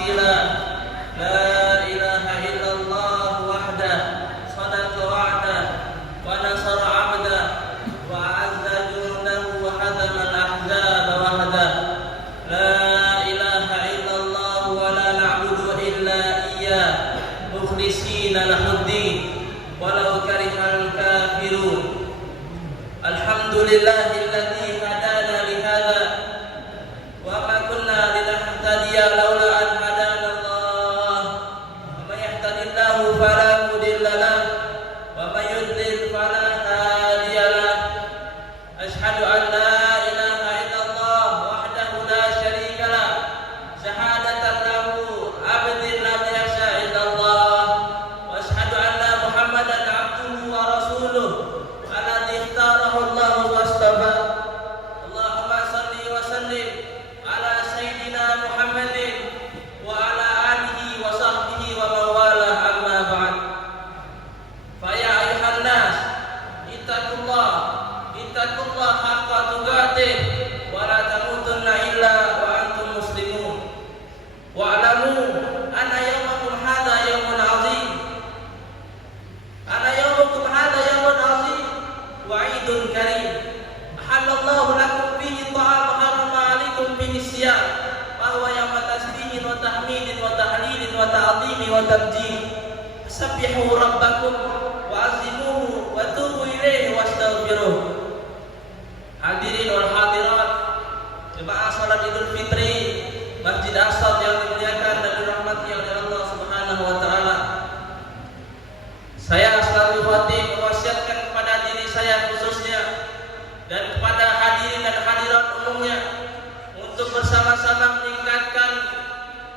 wasila. La ilaha illallah wahda sadaqa wa'da wa nasara 'abda wa a'azza jundahu wa hadama al-ahzaba wahda. La ilaha illallah wa la na'budu illa iyyah mukhlishina lahu-d-din walau karihal kafirun. Alhamdulillahilladzi hadana li hadza wa ma kunna linahtadiya laula an hadana Allah. Wa may yahdihillahu fala mudilla lahu wa may yudlil fala hadiya lahu. Asyhadu an la ilaha illallah wahdahu la syarika lahu syahadatan lahu abdin lam yakhsha illallah. Wa asyhadu anna Muhammadan abduhu wa rasuluh alladzi ikhtarahu Allah wastafa. Allahumma salli wa sallim ala sayyidina Muhammadin wa ala alihi wa sahbihi wa mawala, amma ba'd. Fa ya ayuhan nas ittaqullah haqqa tuqatih wa la tamutunna illa wa antum muslimun. Wa'lamu anna yawmakum hadha yawmun 'azim. Ana yawmukum hadha yawmun 'azim wa 'idun karim. Halallahu lakum fihi ta'am harama 'alaikum fihi siyam. Wa huwa yawma tasbihin wa tahmidin wa tahlilin wa ta'dhimin wa tamjid. Sabbihu rabbakum wa 'azzimuhu wa tubu ilaihi wastaghfiruh. Hadirin wal hadirat, jemaah salat Idul Fitri Masjid Aqsa yang dimuliakan dan dirahmati oleh Allah Subhanahu wa taala. Saya selalu khatib mewasiatkan kepada diri saya khususnya dan kepada hadirin dan hadirat umumnya untuk bersama-sama meningkatkan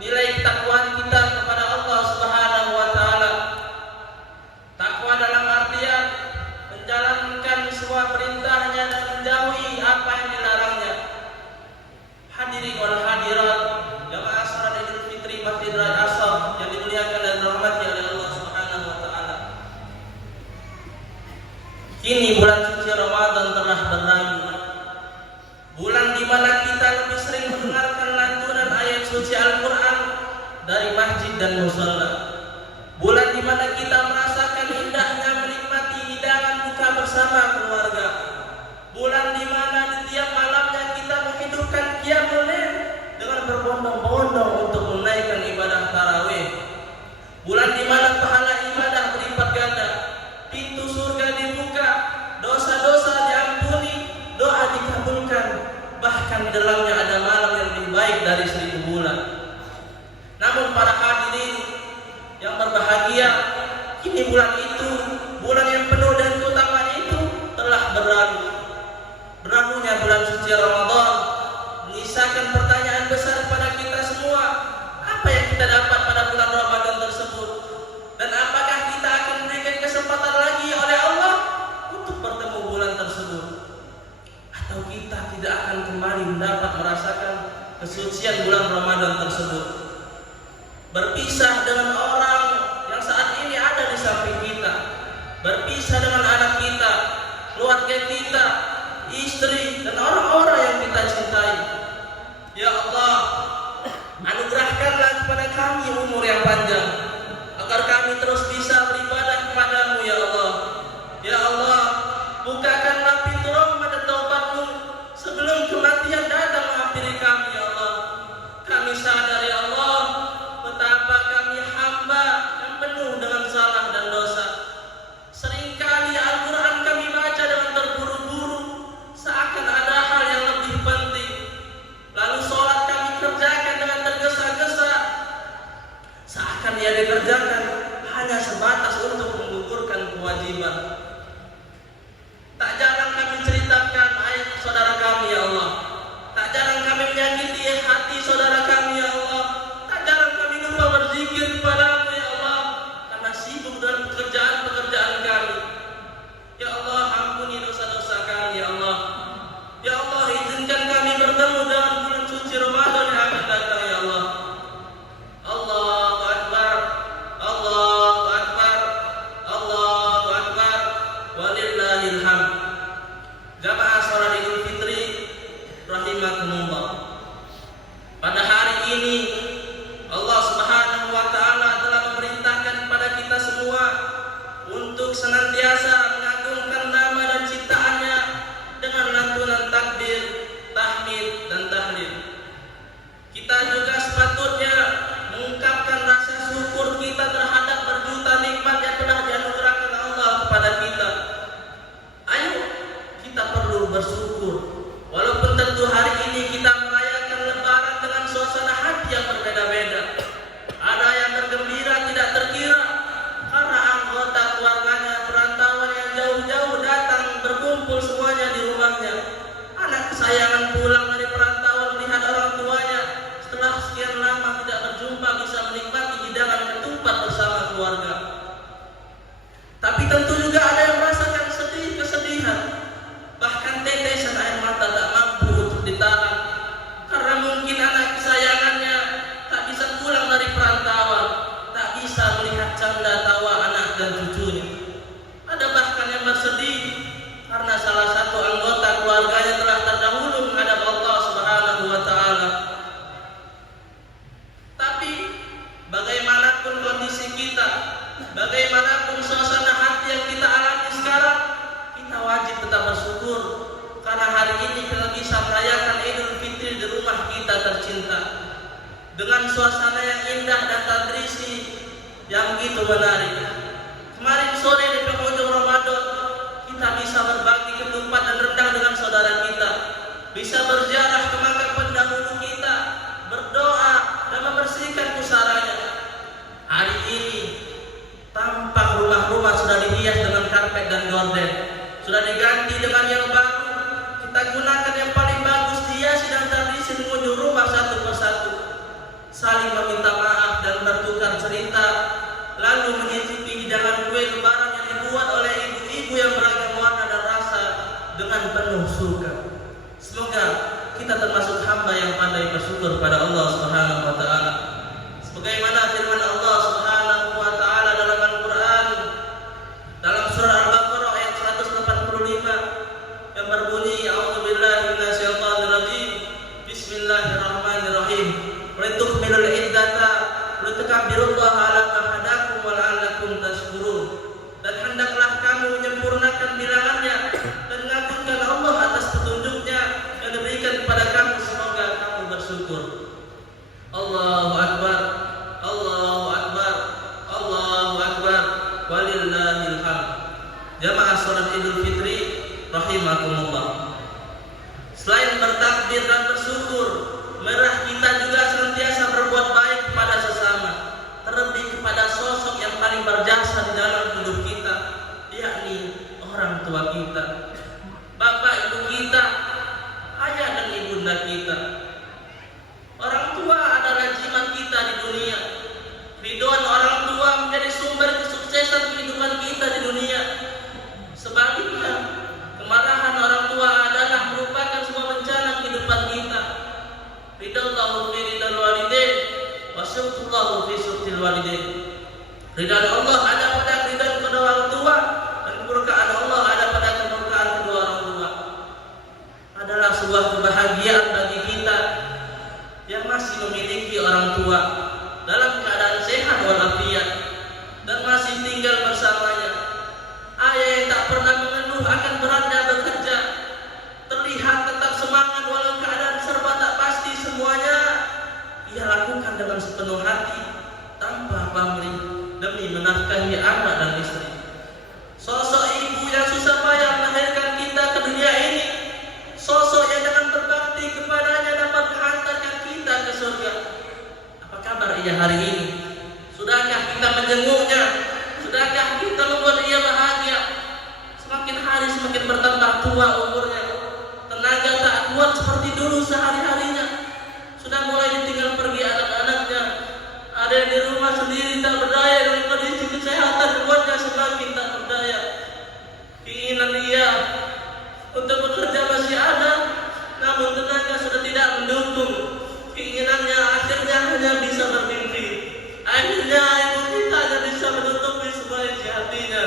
nilai ketakwaan kita kepada Allah Subhanahu wa taala. Takwa dalam artian menjalankan semua perintahnya dan menjauhi apa yang dilarangnya. Hadirin wal hadirat, jemaah salat Idul Fitri Masjid Aqsa yang dimuliakan dan dirahmati oleh Allah Subhanahu wa taala. Kini bulan suci Ramadan telah berlalu. Bulan di mana kita lebih sering mendengarkan lantunan ayat suci Al-Qur'an dari masjid dan musala. Bulan di mana kita merasakan indahnya menikmati hidangan buka bersama keluarga. Bulan di mana di tiap malamnya kita menghidupkan qiyamul lail dengan berbondong-bondong untuk menaikkan ibadah tarawih. Bulan di mana pahala ibadah berlipat ganda, pintu surga dibuka, dosa-dosa diampuni, doa dikabulkan, bahkan di dalamnya ada malam yang lebih baik dari 1000 bulan. Namun para hadirin yang berbahagia, kini bulan itu, bulan yang penuh dan keutamaan itu telah berlalu. Berlalunya bulan suci Ramadan menyisakan pertanyaan besar pada kita semua. Apa yang kita dapat pada bulan Ramadan tersebut? Dan apakah kita akan memberikan kesempatan lagi oleh Allah untuk bertemu bulan tersebut? Atau kita tidak akan kembali mendapat merasakan kesucian bulan Ramadan tersebut? Berpisah dengan orang yang saat ini ada di samping kita, berpisah dengan anak kita, keluarga kita, istri dan orang-orang yang kita cintai. Ya Allah, anugerahkanlah kepada kami umur yang panjang agar kami terus bisa beribadah kepadamu ya Allah. Ya Allah, bukakanlah pintu rahmat dan taubat-Mu sebelum kematian datang menghampiri kami ya Allah. Kami sadar ya Allah betapa kami hamba yang penuh dengan salah dan dosa. Seringkali Al-Quran kami baca dengan terburu-buru, seakan ada hal yang lebih penting. Lalu sholat berbeda-beda. Ada yang tergembira tidak terkira karena anggota keluarganya perantauan yang jauh-jauh datang berkumpul semuanya di rumahnya. Anak kesayangan pulang dari perantauan melihat orang tuanya setelah sekian lama tidak berjumpa bisa menikmati hidangan ketupat bersama keluarga. Tapi tentu juga ada yang merasakan kesedihan, bahkan tetesan air mata tak mampu untuk ditahan karena mungkin anak kesayangannya tak bisa pulang dari perantauan, tak bisa melihat canda tawa anak dan cucunya. Ada bahkan yang bersedih karena salah satu anggota keluarganya telah terdahulu menghadap Allah Subhanahu wa taala. Tapi bagaimanapun kondisi kita, bagaimanapun suasana hati yang kita alami sekarang, kita wajib tetap bersyukur karena hari ini kita bisa merayakan Idul Fitri di rumah kita tercinta dengan suasana yang indah dan tradisi yang begitu menarik. Kemarin sore di penghujung Ramadan kita bisa berbagi ketupat dan rendang dengan saudara kita, bisa berziarah ke makam pendahulu kita, berdoa dan membersihkan pusaranya. Hari ini tampak rumah-rumah sudah dihias dengan karpet dan gorden, sudah diganti dengan yang baru. Kita gunakan yang paling bagus, hiasi dan tradisi mengunjung rumah satu persatu, saling meminta maaf dan bertukar cerita, lalu menyicipi hidangan kue lebaran yang dibuat oleh ibu-ibu yang beragam warna dan rasa dengan penuh suka. Semoga kita termasuk hamba yang pandai bersyukur pada Allah Subhanahu wa taala. Sebagaimana firman Allah Subhanahu wa taala dalam Al-Qur'an dalam surah Al-Baqarah ayat 185 yang berbunyi, a'udzubillahi minasyaitonirrajim, bismillahirrahmanirrahim, litukmilul iddata litukabbirullaha ala ma hadakum wa la'allakum tashkurun. Dan hendaklah kamu menyempurnakan bilangannya dan mengagungkan Allah atas petunjuknya yang diberikan kepada kamu, semoga kamu bersyukur. Allahu akbar, Allahu akbar, Allahu akbar, walillahil hamd. Jamaah salat Idul Fitri rahimakumullah. Selain bertakbir dan bersyukur, marilah kita juga senantiasa berbuat baik kepada sesama, terlebih kepada sosok yang paling berjasa di dalam hidup kita, yakni orang tua kita, bapak ibu kita, ayah dan ibunda kita. Orang tua adalah jimat kita di dunia. Ridhoan orang tua menjadi sumber kesuksesan kehidupan kita di dunia. Sebaliknya, kemarahan orang tua adalah merupakan sebuah bencana kehidupan kita. Ridallahu fi ridal walidain wa syukrullahu fi syukril walidain. Ridha Allah ada pada ridha kedua orang tua dan kemurkaan Allah ada pada kemurkaan kedua orang tua. Adalah sebuah kebahagiaan bagi kita yang masih memiliki orang tua dalam keadaan sehat walafiat dan masih tinggal bersamanya. Ayah yang tak pernah mengeluh akan beratnya bekerja, terlihat tetap semangat walau keadaan serba tak pasti semuanya ia lakukan dengan sepenuh hati tanpa pamrih demi menafkahi anak dan istri. Sosok ibu yang susah payah melahirkan kita ke dunia ini, sosok yang dengan berbakti kepadanya dapat menghantarkan kita ke surga. Apa kabar ia hari ini? Sudahkah kita menjenguknya? Sudahkah kita membuat ia bahagia? Semakin hari semakin bertambah tua umurnya, tenaga tak kuat seperti dulu sehari-harinya. Sudah mulai ditinggal pergi anak-anaknya. Ada yang di rumah sendiri tak berdaya dengan kondisi kesehatan keluarga semakin tak berdaya. Keinginan ia untuk bekerja masih ada, namun tenaga sudah tidak mendukung. Keinginannya akhirnya hanya bisa bermimpi. Akhirnya ibu kita hanya bisa menutupi semua isi hatinya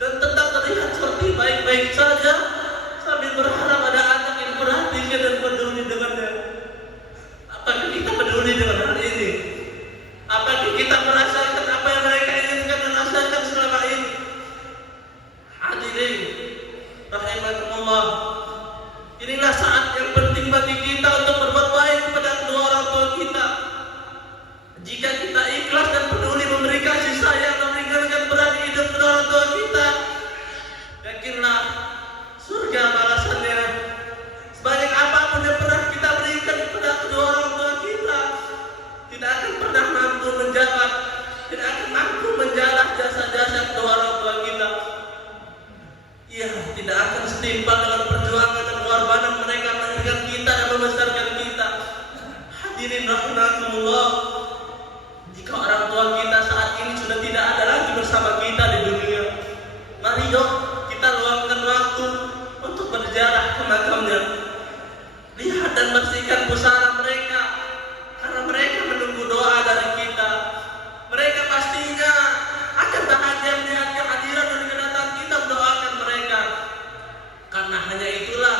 dan tetap terlihat seperti baik-baik saja sambil berharap ada anak yang perhatikan dan peduli dengannya. Apakah kita peduli dengan hal ini? Apakah kita merasakan apa yang mereka inginkan dan rasakan selama ini? Hadirin rahimakumullah, inilah saat yang penting bagi kita untuk berbuat baik kepada kedua orang tua kita. Jika kita ikhlas dan peduli memberi kasih sayang dan meringankan berat hidup kedua orang tua kita, yakinlah surga balasannya. Sebanyak apapun yang pernah kita berikan kepada kedua orang tua kita, hadirin rahimakumullah, jika orang tua kita saat ini sudah tidak ada lagi bersama kita di dunia, mari yuk kita luangkan waktu untuk berziarah ke makamnya. Lihat dan bersihkan pusara mereka, karena mereka menunggu doa dari kita. Mereka pastinya akan bahagia melihat kehadiran dan kedatangan kita, mendoakan mereka, karena hanya itulah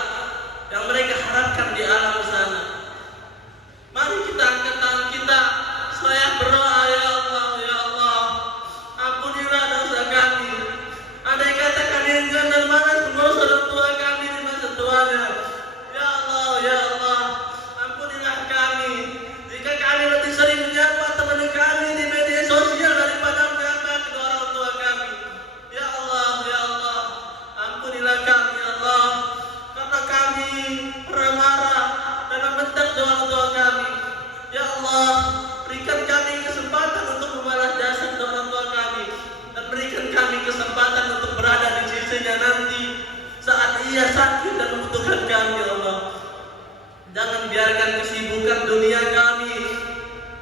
yang mereka harapkan di alam sana. Mari kita angkat tangan kita, saya berdoa, ya Allah, ya Allah, ampunilah dosa kami. Andai kata kami insan dan malas mengurus orang tua kami di masa tuanya, ya Allah, ya Allah, ampunilah kami. Jika kami lebih sering menyapa teman kami di media sosial daripada menyapa kedua orang tua kami, ya Allah, ya Allah, ampunilah kami, ya Allah, karena kami pernah marah dan membentak kedua orang tua kami. Ya Allah, berikan kami kesempatan untuk membalas jasa kedua orang tua kami, dan berikan kami kesempatan untuk berada di sisinya nanti saat ia sakit dan membutuhkan kami, ya Allah. Jangan biarkan kesibukan dunia kami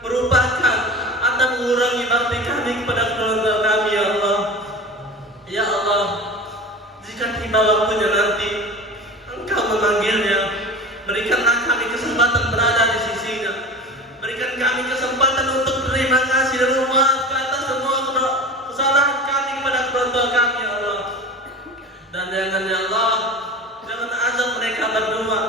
merupakan atau mengurangi bakti kami kepada keluarga kami, ya Allah. Ya Allah, jika tiba waktunya nanti Engkau memanggilnya, berikanlah kami kesempatan berada di sisinya. Berikan kami kesempatan untuk terima kasih dan memaafkan atas semua kesalahan kami kepada keluarga kami, ya Allah. Dan jangan, ya Allah, jangan azab mereka berdua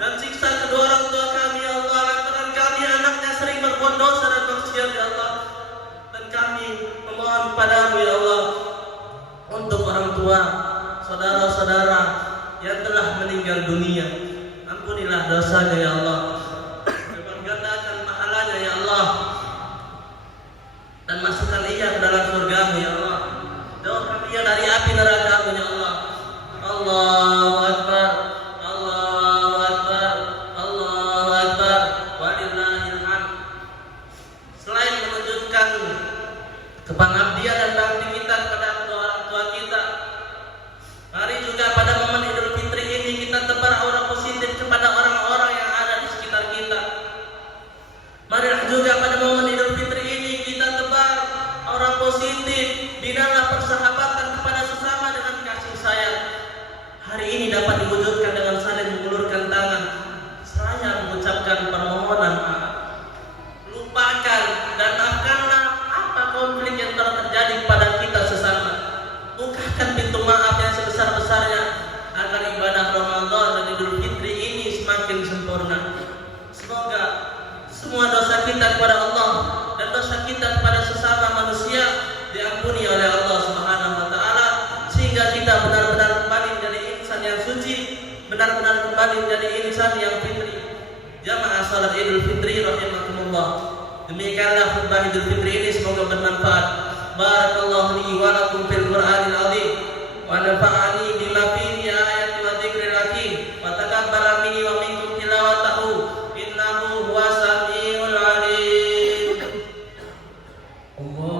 dan siksa kedua orang tua kami, ya Allah, lantaran kami anaknya sering berbuat dosa dan maksiat, ya Allah. Dan kami memohon padamu, ya Allah, untuk orang tua, saudara-saudara yang telah meninggal dunia, ampunilah dosanya, ya Allah, gandakan pahalanya, ya Allah, dan masukkan ia ke dalam surgamu, ya Allah. Jauhkan ia dari api neraka-Mu, ya Allah. Allahu Akbar, Allahu Akbar, Allahu Akbar, walillahil hamd. Selain menunjukkan kepengabdian dan bakti kita kepada kedua orang tua kita, mari juga pada momen Idul Fitri ini kita tebar aura positif kepada orang-orang yang ada di sekitar kita. Marilah juga pada momen Idul Fitri ini kita tebar aura positif di dalam persahabatan kepada sesama dengan kasih sayang. Hari ini dapat diwujudkan dengan saling mengulurkan tangan, seraya mengucapkan permohonan maaf. Lupakan dan maafkanlah apa konflik yang telah terjadi pada kita sesama. Bukakan pintu maaf yang sebesar-besarnya agar ibadah Ramadan dan Idul Fitri ini semakin sempurna. Semoga semua dosa kita kepada Allah dan dosa kita kepada sesama manusia diampuni oleh Allah Subhanahu wa taala, sehingga kita benar-benar kembali menjadi insan yang suci, benar-benar kembali menjadi insan yang fitri. Jamaah salat Idul Fitri rahimakumullah. Demikianlah khutbah Idul Fitri ini, semoga bermanfaat. Barakallahu li wa lakum fil Qur'anil azim wa nafa'ani bima fihi ayati wa dzikril hakim wa taqabbala minni wa minkum tilawatahu innahu huwas samiul alim. Allah